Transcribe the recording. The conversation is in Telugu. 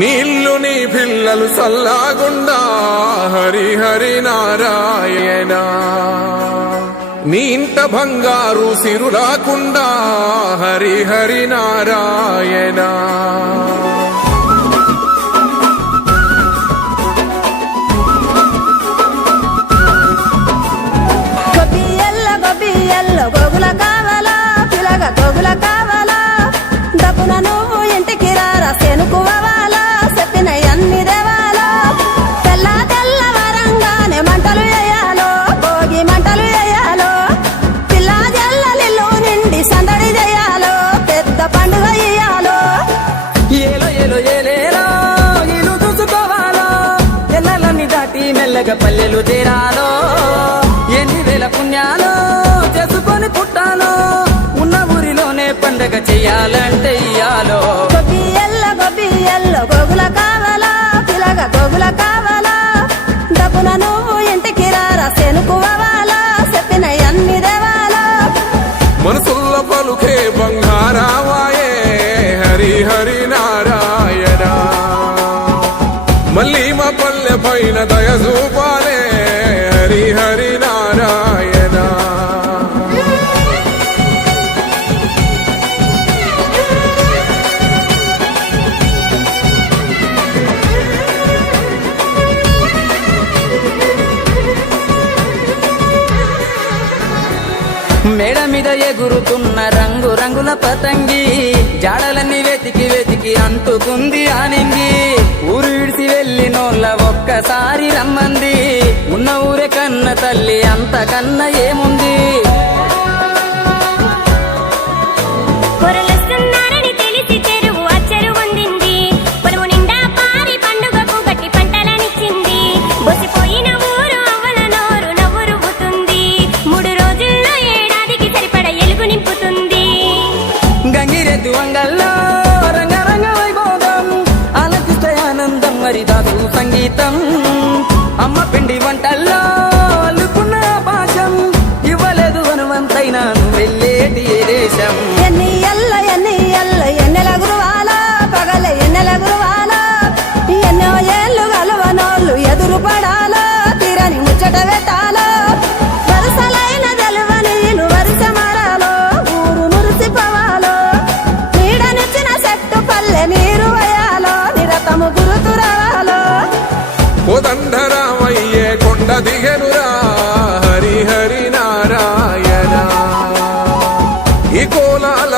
నీళ్ళు నీ పిల్లలు సల్లాగుండా హరి హరి నారాయణ. నీ ఇంట బంగారు సిరు రాకుండా హరి హరి నారాయణ. గోగుల కావాలా పిలగ గోగుల కావాలా డబ్బున నువ్వు ఇంటికి రారా సెనుకువాలా చెప్పిన అన్ని దేవాలా. తెల్ల తెల్ల వరంగానే మంటలు వేయాలో భోగి మంటలు వేయాలో. పిల్ల జల్లలిల్లు నిండి సందడి చేయాలో పెద్ద పండుగ ఇయ్యాలో. ఏలో ఏలో ఏలేలో ఇల్లు చూసుకోవాలో ఎల్లలన్నీ దాటి మెల్లగా పల్లెలు చేరాలో. ఎన్ని వేల పుణ్యాలో చేసుకొని పుట్టాలో ఉన్న ఊరిలోనే పండగ చెయ్యాలంటే ఇయ్యాలో. గొబ్బియల్లో గోగుల కావాలా పిలగ గోగుల కావాలా డబ్బున నువ్వు ఇంటికి రారా సెనుకువాలా చెప్పిన అన్ని దేవాలా. మనసుల్లో పలుకే బంగారావాయే హరి హరి నారాయణ. మళ్ళీ మా పల్లె పైన దయ చూపాలే హరి హరి నారాయణ. మేడ మీద ఎగురుతున్న రంగు రంగుల పతంగి జాడలన్నీ వెతికి వెతికి అంటుకుంది ఆనింగి. ఊరు విడిసి వెళ్ళినోళ్ళ ఒక్కసారి రమ్మంది. ఉన్న ఊరే కన్న తల్లి అంతకన్నా ఏముంది. గంగిరెద్దు వంగల్లో రంగరంగ వైభోగం ఆలకిస్తే ఆనందం మరిదాసు సంగీతం. అమ్మ పిండి వంటల్లో అల్లుకున్న పాశం ఇవ్వలేదు హనుమంతైనా వెళ్ళేటి ఏ దేశం. ఎన్నెల గురువాలా పగల ఎన్నెల గురువాలా ఎన్నో ఏళ్ళు గలవనోళ్ళు ఎదురు పడాలా తీరని ముచ్చట పెట్టాలా. వరుసలైన జలువనీలు వరుస మరాలో ఊరు మురిసిపోవాలో. నీడనిచ్చిన చెట్టు పల్లె నీరు వేయాలో నిరతము గురుతురావాలో. కోదండరామయ్యే కొండ దిగెనురా హరి హరి నారాయణ. ఈ కోలాల